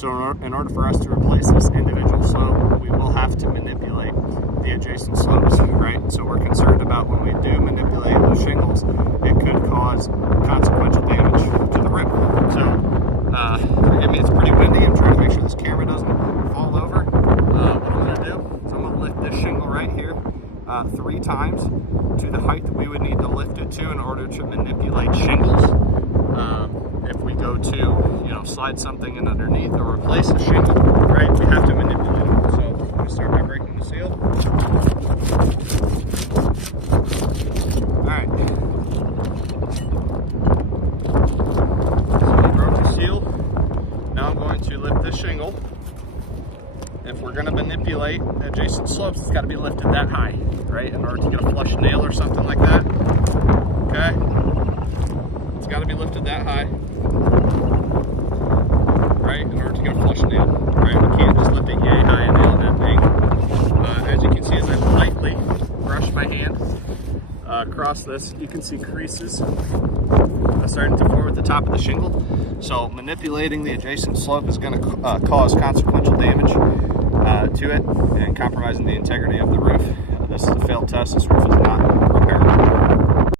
so in order for us to replace this individual slope, we will have to manipulate the adjacent slopes, right? So we're concerned about when we do manipulate those shingles, it could cause consequential damage to the roof. So forgive me, it's pretty windy. I'm trying to make sure this camera doesn't fall over. What I'm going to do is I'm going to lift this shingle right here 3 times to the height that we would need to lift it to in order to manipulate shingles. If we go to, you know, slide something in underneath or replace a shingle, right, we have to manipulate it. So I'm going to start by breaking the seal. Alright. So we broke the seal. Now I'm going to lift this shingle. If we're going to manipulate adjacent slopes, it's got to be lifted that high, right, in order to get a flush nail or something like that. Okay? It's got to be lifted that high, right, in order to get a flush nail, right? We can't just lift it yay high and nail that thing. As you can see, as I lightly brush my hand across this, you can see creases starting to form at the top of the shingle. So manipulating the adjacent slope is going to cause consequential damage to it and compromising the integrity of the roof. This is a failed test. This roof is not